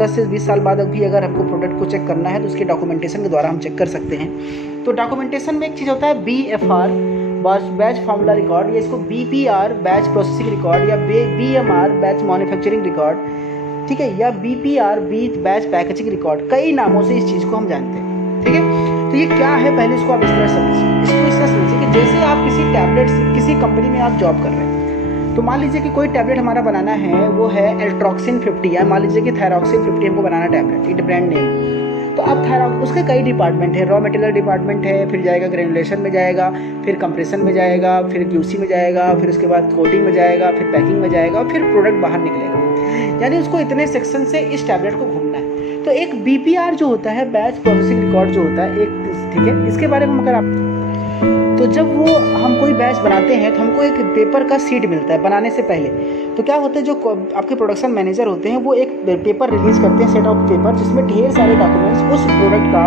10 से 20 साल बाद भी अगर आपको प्रोडक्ट को चेक करना है तो उसके डॉक्यूमेंटेशन के द्वारा हम चेक कर सकते हैं। तो डॉक्यूमेंटेशन में एक चीज़ होता है BFR बैच फार्मूला रिकॉर्ड, या इसको BPR बैच प्रोसेसिंग रिकॉर्ड, या BMR बैच मैन्युफैक्चरिंग रिकॉर्ड, ठीक है, या BPR बैच पैकेजिंग रिकॉर्ड। कई नामों से इस चीज़ को हम जानते हैं, ठीक है। तो ये क्या है, पहले इसको आप इस तरह समझिए। इसको इस तरह समझिए कि जैसे आप किसी टैबलेट से किसी कंपनी में आप जॉब कर रहे हैं, तो मान लीजिए कि कोई टैबलेट हमारा बनाना है, वो है एल्ट्रॉक्सिन 50, या मान लीजिए कि थायरॉक्सिन 50 हमको बनाना टैबलेट, इट ब्रांड नेम। तो अब उसके कई डिपार्टमेंट है, रॉ मटेरियल डिपार्टमेंट है, फिर जाएगा ग्रेनुलेशन में जाएगा, फिर कंप्रेशन में जाएगा, फिर QC में जाएगा, फिर उसके बाद कोटिंग में जाएगा, फिर पैकिंग में जाएगा, फिर प्रोडक्ट बाहर निकलेगा। यानी उसको इतने सेक्शन से इस टैबलेट को घूमना है। तो एक BPR जो होता है, बैच प्रोसेसिंग रिकॉर्ड जो होता है एक, ठीक है, इसके बारे में अगर आप, तो जब वो हम कोई बैच बनाते हैं तो हमको एक पेपर का सीट मिलता है बनाने से पहले। तो क्या होता है, जो आपके प्रोडक्शन मैनेजर होते हैं वो एक पेपर रिलीज़ करते हैं, सेट ऑफ पेपर, जिसमें ढेर सारे डॉक्यूमेंट्स, उस प्रोडक्ट का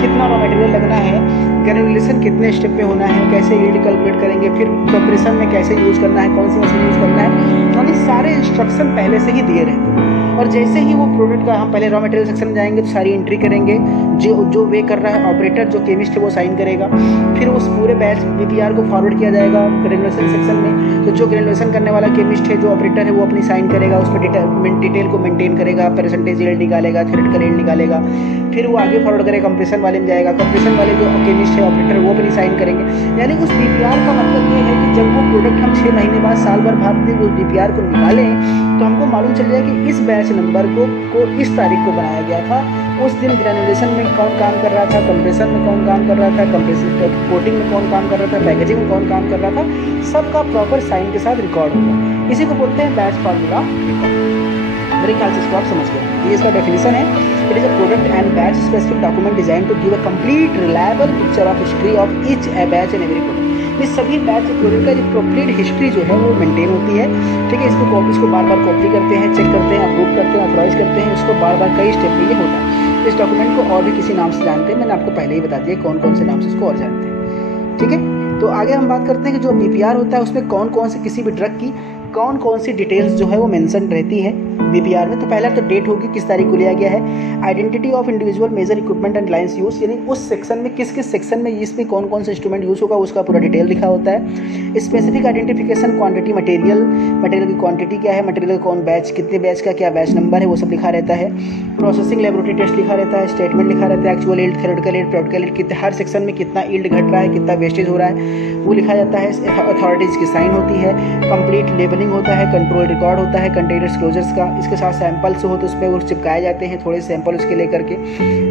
कितना रॉ मटेरियल लगना है, ग्रेनुलेशन कितने स्टेप पे होना है, कैसे यील्ड कैलकुलेट करेंगे, फिर कंप्रेशन में कैसे यूज़ करना है, कौन सी मशीन यूज़ करना है, यानी सारे इंस्ट्रक्शन पहले से ही दिए रहते हैं। और जैसे ही वो प्रोडक्ट का हम पहले रॉ मटेरियल सेक्शन में जाएंगे तो सारी एंट्री करेंगे, जो वे कर रहा है ऑपरेटर, जो केमिस्ट है वो साइन करेगा, फिर उस पूरे बैच BPR को फॉरवर्ड किया जाएगा ग्रेनुलेशन सेक्शन में। तो जो ग्रेनुलेशन करने वाला केमिस्ट है, जो ऑपरेटर है, वो अपनी साइन करेगा, उस पर डिटेल को मेंटेन करेगा, परसेंटेज यील्ड निकालेगा, थ्योरेटिकल यील्ड निकालेगा, फिर वो आगे फॉरवर्ड करेगा, कंप्रेशन वाले में जाएगा, कंप्रेशन वाले जो केमिस्ट है, ऑपरेटर, वो अपनी साइन करेंगे। यानी उस BPR का मतलब ये है कि जब वो प्रोडक्ट हम 6 महीने बाद, साल भर बाद उस BPR को निकालें तो हमको मालूम चल जाए कि इस बैच नंबर को इस तारीख को बनाया गया था, उस दिन ग्रेनुलेशन में कौन काम कर रहा था, कंप्रेशन में कौन काम कर रहा था, कंप्रेशन कोटिंग में कौन काम कर रहा था, पैकेजिंग में कौन काम कर रहा था, सबका प्रॉपर साइन के साथ रिकॉर्ड होगा। इसी को बोलते हैं बैच फार्मूला रिकॉर्ड। मेरे ख्याल से इसको आप समझ गए। ये इसका डेफिनेशन है, it is a product and batch specific document design to give a complete reliable picture of history of each batch and every product. ये सभी बैच प्रोडक्ट का जो कंप्लीट हिस्ट्री जो है वो मेंटेन होती है, ठीक है। इसको बार बार कॉपी करते हैं, चेक करते हैं, अप्रूव करते हैं, ऑथराइज करते हैं, इसको बार बार कई स्टेप में ये होता है। इस डॉक्यूमेंट को और भी किसी नाम से जानते हैं, मैंने आपको पहले ही बता दिया कौन कौन से नाम से इसको और जानते हैं, ठीक है। तो आगे हम बात करते हैं कि जो BPR होता है उसमें कौन कौन से किसी भी ड्रग की कौन कौन सी डिटेल्स जो है वो मेंशन रहती है BPR में। तो पहला तो डेट होगी, किस तारीख को लिया गया है, identity of individual major equipment and lines use, यानी उस सेक्शन में किस किस सेक्शन में इसमें कौन कौन सा इंस्ट्रूमेंट यूज़ होगा उसका पूरा डिटेल लिखा होता है। स्पेसिफिक आइडेंटिफिकेशन, क्वांटिटी, मटेरियल की क्वांटिटी क्या है, मटेरियल का कौन बैच, कितने बैच का क्या बैच नंबर है, वो सब लिखा रहता है। प्रोसेसिंग लेबोरेटरी टेस्ट लिखा रहता है, स्टेटमेंट लिखा रहता है, actual yield, theoretical yield, practical yield, कितने हर सेक्शन में कितना यील्ड घट रहा है, कितना वेस्टेज हो रहा है, वो लिखा जाता है। अथॉरिटीज़ की साइन होती है, कंप्लीट लेबलिंग होता है, कंट्रोल रिकॉर्ड होता है, कंटेनर्स क्लोजर्स का, इसके साथ सैंपल्स हो तो उस पर वो चिपकाए जाते हैं थोड़े सैंपल उसके लेकर के,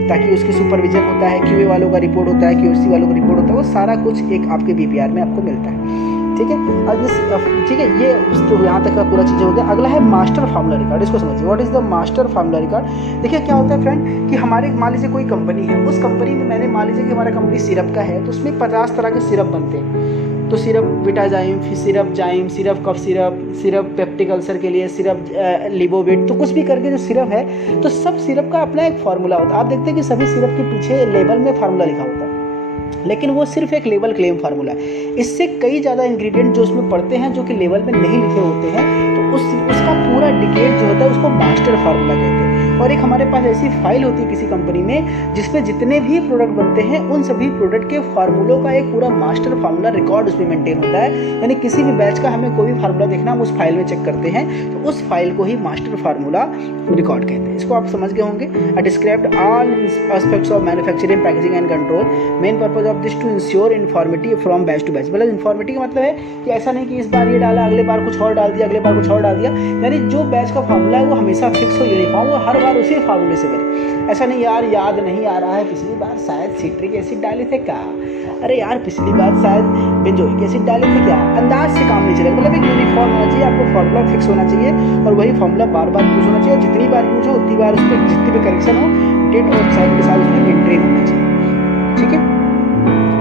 ताकि उसकी सुपरविजन होता है, QA वालों का रिपोर्ट होता है, QC वालों का रिपोर्ट होता है, वो सारा कुछ एक आपके BPR में आपको मिलता है, ठीक है। अब ठीक है, ये तो यहाँ तक का पूरा चीज़ हो गया। अगला है मास्टर फार्मूला रिकॉर्ड। इसको समझिए, what is the master formula record. देखिए क्या होता है फ्रेंड कि हमारे मान लीजिए कोई कंपनी है, उस कंपनी में मैंने मान लीजिए कि हमारा कंपनी सिरप का है, तो उसमें 50 तरह के सिरप बनते हैं। तो सिरप विटाजाइम, सिरप जाइम, syrup cough syrup, syrup peptic ulcer के लिए, सिरप लिबोविट, तो कुछ भी करके जो सिरप है, तो सब सिरप का अपना एक फार्मूला होता है। आप देखते हैं कि सभी सिरप के पीछे लेबल में फार्मूला लिखा होता है, लेकिन वो सिर्फ एक लेबल क्लेम फार्मूला है। इससे कई ज़्यादा इंग्रेडिएंट जो उसमें पड़ते हैं जो कि लेबल में नहीं लिखे होते हैं, तो उसका पूरा डिकेट जो होता है उसको मास्टर फार्मूला कहते हैं। और एक हमारे पास ऐसी फाइल होती है किसी कंपनी में जिसमें जितने भी प्रोडक्ट बनते हैं उन सभी प्रोडक्ट के फार्मूलों का एक पूरा मास्टर फार्मूला रिकॉर्ड उसमें मेंटेन होता है। यानी किसी भी बैच का हमें कोई भी फार्मूला देखना, हम उस फाइल में चेक करते हैं, तो उस फाइल को ही मास्टर फार्मूला रिकॉर्ड कहते हैं। इसको आप समझ गए होंगे। Described all aspects of manufacturing, packaging and control. Main purpose of this to ensure uniformity from batch to batch. मतलब इन्फॉर्मिटी का मतलब है कि ऐसा नहीं कि इस बार ये डाला, अगले बार कुछ और डाल दिया, अगले बार कुछ और डाल दिया। यानी जो बैच का फार्मूला है वो हमेशा फिक्स हो, यूनिफॉर्म, वो हर बार उसी फार्मूले से बने। ऐसा नहीं यार याद नहीं आ रहा है, पिछली बार शायद सिट्रिक एसिड डाले थे क्या, अरे यार पिछली बार शायद बेंजोइक एसिड डाले थे क्या, अंदाज से काम नहीं चलेगा। मतलब एक यूनिफॉर्म होना चाहिए, आपको फार्मूला फिक्स होना चाहिए और वही फार्मूला बार बार यूज होना चाहिए। जितनी बार यूज हो उतनी बार उस पर जितनी भी करेक्शन हो, डेट और साइन के साथ उसमें मेंटेन होना चाहिए। ठीक है,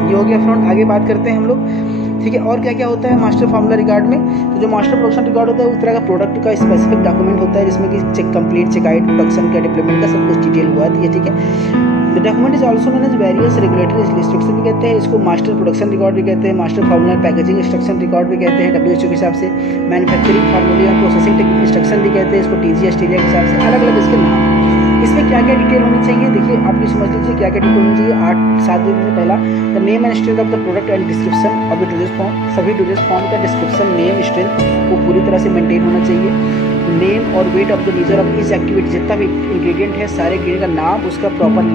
ये हो गया फ्रेंड। आगे बात करते हैं हम लोग। ठीक है, और क्या क्या होता है मास्टर फार्मूला रिकॉर्ड में। तो जो मास्टर प्रोडक्शन रिकॉर्ड होता है उस तरह का प्रोडक्ट का स्पेसिफिक डॉक्यूमेंट होता है जिसमें कि चेक कंप्लीट, चेकआउट, प्रोडक्शन का, डिप्लोमेंट का सब कुछ डिटेल हुआ है। ठीक है, the document is also known as various regulatory instruction भी कहते हैं, इसको मास्टर प्रोडक्शन रिकॉर्ड भी कहते हैं, master formula packaging instruction record भी कहते हैं WHO के हिसाब से, manufacturing formula, processing instruction junction भी कहते हैं इसको, TG ऑस्ट्रेलिया के हिसाब से अलग अलग इसके नाम। इसमें क्या क्या डिटेल होनी चाहिए, देखिए आप ये समझ लीजिए क्या क्या डिटेल होनी चाहिए। 8-7 दिन में पहला the name and strength of the product and description of the doses form, सभी डोजेज फॉर्म का डिस्क्रिप्शन, नेम, स्ट्रेंथ वो पूरी तरह से मेंटेन होना चाहिए। नेम और weight of the user of इस एक्टिविटी, जितना भी इंग्रेडिएंट है सारे इंग्रेडिएंट का नाम, उसका प्रॉपर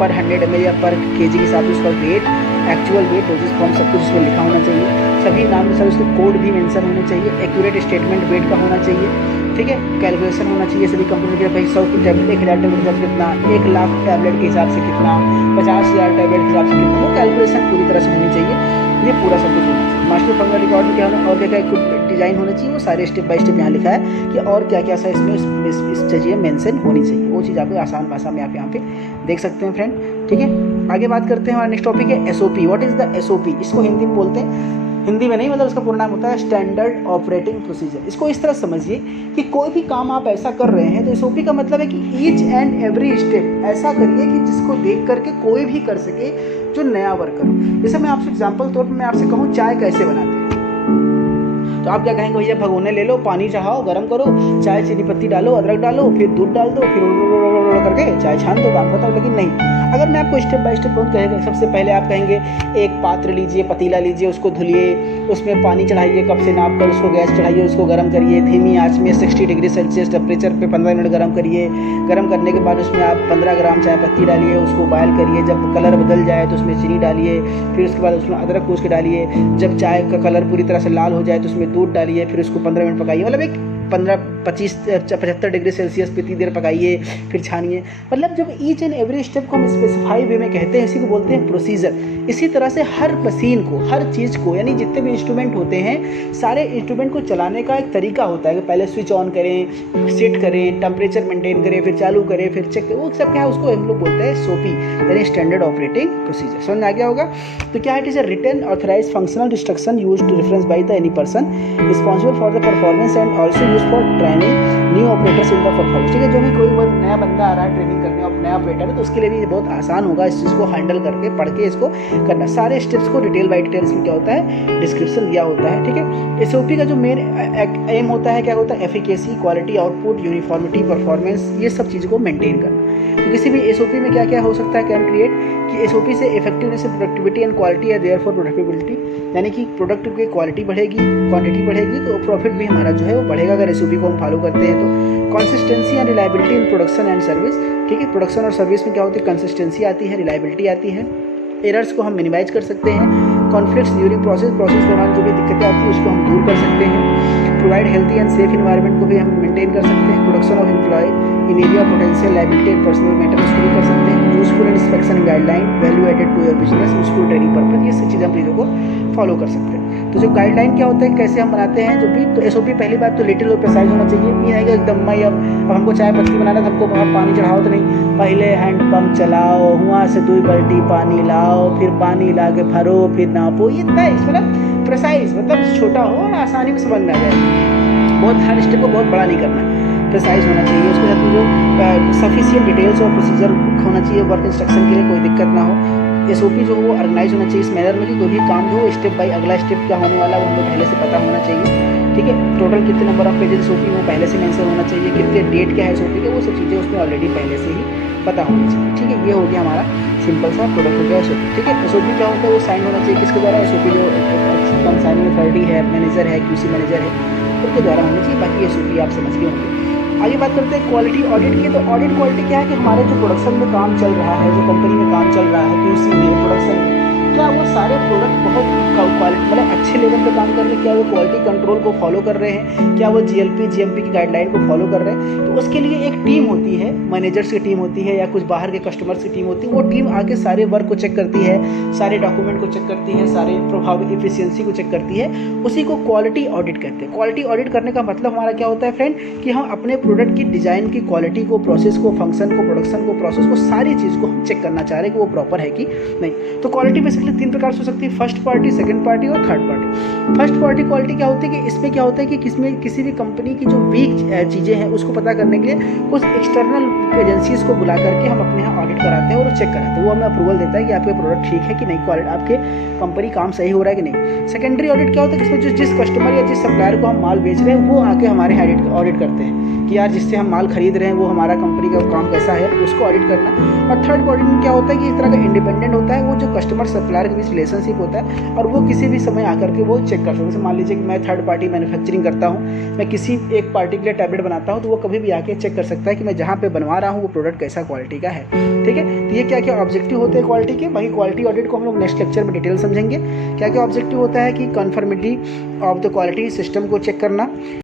पर 100 ml या पर kg के हिसाब से उसका weight, actual weight, dosages form सब कुछ इसमें लिखा होना चाहिए। सभी नाम के साथ उसके कोड भी मेंशन होने चाहिए। एक्यूरेट स्टेटमेंट वेट का होना चाहिए, ठीक है। कैलकुलेशन होना चाहिए सभी कंपनी के, भाई 100 की टैबलेट 1000 टैबलेट के हिसाब से कितना, 1 लाख टैबलेट के हिसाब से कितना, 50,000 टैबलेट के हिसाब से कितना, वो कैलकुलेशन पूरी तरह से होनी चाहिए। ये पूरा सब कुछ होना चाहिए। मास्टर फॉर्मूला रिकॉर्ड में क्या होना और क्या क्या डिजाइन होना चाहिए, वो सारे स्टेप बाय स्टेप यहाँ लिखा है कि और क्या क्या सा इसमें इस चीज़ें मेंशन होनी चाहिए। वो चीज़ आपको आसान भाषा में आप यहाँ पे देख सकते हैं फ्रेंड, ठीक है। आगे बात करते हैं, हमारा नेक्स्ट टॉपिक है SOP। What is the SOP? इसको हिंदी में बोलते हैं, हिंदी में नहीं मतलब उसका पूरा नाम होता है स्टैंडर्ड ऑपरेटिंग प्रोसीजर। इसको इस तरह समझिए कि कोई भी काम आप ऐसा कर रहे हैं तो SOP का मतलब है कि ईच एंड एवरी स्टेप ऐसा करिए कि जिसको देख करके कोई भी कर सके जो नया वर्कर हो। जैसे मैं आपसे एग्जाम्पल तौर पर मैं आपसे कहूँ चाय कैसे बनाते हैं, तो आप क्या कहेंगे, भैया भगोने ले लो, पानी चढ़ाओ, गर्म करो, चाय चीनी पत्ती डालो, अदरक डालो, फिर दूध डाल दो, फिर करके चाय छान दो, बात बताओ। लेकिन नहीं, अगर मैं आपको स्टेप बाय स्टेप कहूँ, कहेगा सबसे पहले आप कहेंगे एक पात्र लीजिए, पतीला लीजिए, उसको धुलिए, उसमें पानी चढ़ाइए, कप से नाप कर उसको गैस चढ़ाइए, उसको गर्म करिए, धीमी आंच में 60 डिग्री सेल्सियस टेम्परेचर पे 15 मिनट गर्म करिए। गर्म करने के बाद उसमें आप 15 ग्राम चाय पत्ती डालिए, उसको बॉयल करिए, जब कलर बदल जाए तो उसमें चीनी डालिए, फिर उसके बाद उसमें अदरक कूच के डालिए, जब चाय का कलर पूरी तरह से लाल हो जाए तो उसमें दूध डालिए, फिर उसको 15 मिनट पकाइए। मतलब एक 75 डिग्री सेल्सियस पे इतनी देर पकाइए, फिर छानिए। मतलब जब ईच एंड एवरी स्टेप को हम स्पेसिफाई वे में कहते हैं, इसी को बोलते हैं प्रोसीजर। इसी तरह से हर मशीन को, हर चीज़ को, यानी जितने भी इंस्ट्रूमेंट होते हैं सारे इंस्ट्रूमेंट को चलाने का एक तरीका होता है कि पहले स्विच ऑन करें, सेट करें, टेम्परेचर मेंटेन करें, फिर चालू करें, फिर चेक करें, वो सब क्या है उसको हम लोग बोलते हैं SOP, यानी स्टैंडर्ड ऑपरेटिंग प्रोसीजर। समझ में आ गया होगा? तो क्या है, it is a written authorize functional instruction used to reference by the any person responsible for the performance and also use for training new operators in the performance. ठीक है, जो भी कोई नया बंदा आ रहा है ट्रेनिंग करने और नया ऑपरेटर है तो उसके लिए भी ये बहुत आसान होगा इस चीज़ को हैंडल करके, पढ़ के इसको करना। सारे स्टेप्स को डिटेल बाय डिटेल इसमें क्या होता है, डिस्क्रिप्शन दिया होता है। ठीक है, SOP का जो मेन एम होता है क्या होता है, efficacy, quality, output, uniformity, performance, ये सब चीज़ों को मेंटेन करना। तो किसी भी SOP में क्या क्या हो सकता है, कैन क्रिएट कि SOP से इफेक्टिवनेस, प्रोडक्टिविटी एंड क्वालिटी है देयर फॉर प्रोडक्टिविटी, यानी कि प्रोडक्ट की क्वालिटी बढ़ेगी, क्वांटिटी बढ़ेगी तो प्रॉफिट भी हमारा जो है वो बढ़ेगा अगर SOP को हम फॉलो करते हैं तो। Consistency and reliability in production and service. ठीक है, प्रोडक्शन और सर्विस में क्या होती है, कंसिस्टेंसी आती है, रिलायबिलिटी आती है, एरर्स को हम मिनिमाइज कर सकते हैं, कॉन्फ्लिक्ट्स ड्यूरिंग प्रोसेस दौरान जो भी दिक्कतें आती है उसको हम दूर कर सकते हैं, provide healthy and safe environment को भी हम मेंटेन कर सकते हैं, production of employ in area potential liability and personal matter उसको भी कर सकते हैं, useful and inspection guideline, value added to your business, useful training purpose, ये सब चीज़ें हम चीज़ों को फॉलो कर सकते हैं। तो जो गाइडलाइन क्या होता है, कैसे हम बनाते हैं जो भी, तो SOP पहली बात तो लिटिल और प्रिसाइज होना चाहिए। ये नहीं कि एकदम मैं अब हमको चाय पत्ती बनाना था, हमको पानी चढ़ाओ तो नहीं, पहले हैंड पंप चलाओ, वहाँ से 2 बाल्टी पानी लाओ, फिर पानी ला के भरो, फिर नापो, ये इतना मतलब प्रिसाइज, मतलब छोटा हो और आसानी में समझ में आ जाए। बहुत हर स्टेप को बहुत बड़ा नहीं करना, प्रिसाइज होना चाहिए। उसके साथ जो सफिशिएंट डिटेल्स और प्रोसीजर होना चाहिए, वर्क इंस्ट्रक्शन के लिए कोई दिक्कत ना हो। SOP जो हो वो ऑर्गेनाइज होना चाहिए इस मैनर में कि कोई भी काम जो हो स्टेप बाय अगला स्टेप क्या होने वाला है वो हमें पहले से पता होना चाहिए। ठीक है, टोटल कितने नंबर ऑफ पेजेस SOP वो पहले से मेंशन होना चाहिए, कितने डेट क्या है SOP के, वो सब चीज़ें उसमें ऑलरेडी पहले से ही पता होनी चाहिए। ठीक है, ये हो गया हमारा सिंपल सा प्रोडक्ट हो गया SOP। ठीक है, SOP क्या होता है, वो साइन होना चाहिए किसके द्वारा, SOP जो साइनिंग अथॉरिटी है, मैनेजर है, QC मैनेजर है, उनके द्वारा होना चाहिए। बाकी SOP आप समझ के होंगे। आगे बात करते हैं क्वालिटी ऑडिट की। तो ऑडिट क्वालिटी क्या है कि हमारे जो प्रोडक्शन में काम चल रहा है, जो कंपनी में काम चल रहा है, QC में, प्रोडक्शन में, क्या वो सारे प्रोडक्ट बहुत क्वालिटी मतलब अच्छे लेवल पे काम कर रहे हैं, क्या वो क्वालिटी कंट्रोल को फॉलो कर रहे हैं, क्या वो GLP GMP की गाइडलाइन को फॉलो कर रहे हैं। तो उसके लिए एक टीम होती है, मैनेजर्स की टीम होती है या कुछ बाहर के कस्टमर्स की टीम होती है। वो टीम आके सारे वर्क को चेक करती है, सारे डॉक्यूमेंट को चेक करती है, सारे प्रभावी एफिशिएंसी को चेक करती है, उसी को क्वालिटी ऑडिट कहते हैं। क्वालिटी ऑडिट करने का मतलब हमारा क्या होता है फ्रेंड, कि हम अपने प्रोडक्ट की डिज़ाइन की क्वालिटी को, प्रोसेस को, फंक्शन को, प्रोडक्शन को, प्रोसेस को, सारी चीज़ को हम चेक करना चाह रहे हैं कि वो प्रॉपर है कि नहीं। तो क्वालिटी में बेसिकली 3 प्रकार से हो सकती है, फर्स्ट पार्टी, सेकंड पार्टी और third party. First party quality क्या होती है कि इसमें क्या होता है कि किसी भी कंपनी की जो वीक चीज़ें हैं उसको पता करने के लिए कुछ एक्सटर्नल एजेंसीज को बुला करके हम अपने यहाँ ऑडिट कराते हैं और चेक कराते हैं। वो हमें अप्रूवल देता है कि आपके प्रोडक्ट ठीक है कि नहीं, क्वालिटी आपके कंपनी काम सही हो रहा है कि नहीं। सेकेंडरी ऑडिट क्या होता है कि इसमें जिस कस्टमर या जिस सप्लायर को हम माल बेच रहे हैं वो आके हमारे ऑडिट करते हैं कि यार जिससे हम माल खरीद रहे हैं वो हमारा कंपनी का काम कैसा है, उसको ऑडिट करना। और थर्ड ऑडिट में क्या होता है कि इस तरह का इंडिपेंडेंट होता है, वो जो कस्टमर सप्लायर के बीच रिलेशनशिप होता है और वो किसी भी समय आकर के वो चेक कर सकते हैं। जैसे मान लीजिए कि मैं थर्ड पार्टी मैन्युफैक्चरिंग करता हूँ, मैं किसी एक पार्टी के लिए टैबलेट बनाता हूँ, तो वो कभी भी आके चेक कर सकता है कि मैं जहाँ पे बनवा रहा हूँ वो प्रोडक्ट कैसा क्वालिटी का है। ठीक है, तो ये क्या क्या ऑब्जेक्टिव होते हैं क्वालिटी के। वही क्वालिटी ऑडिट को हम लोग नेक्स्ट लेक्चर में डिटेल समझेंगे। क्या क्या ऑब्जेक्टिव होता है कि conformity of the quality system को चेक करना,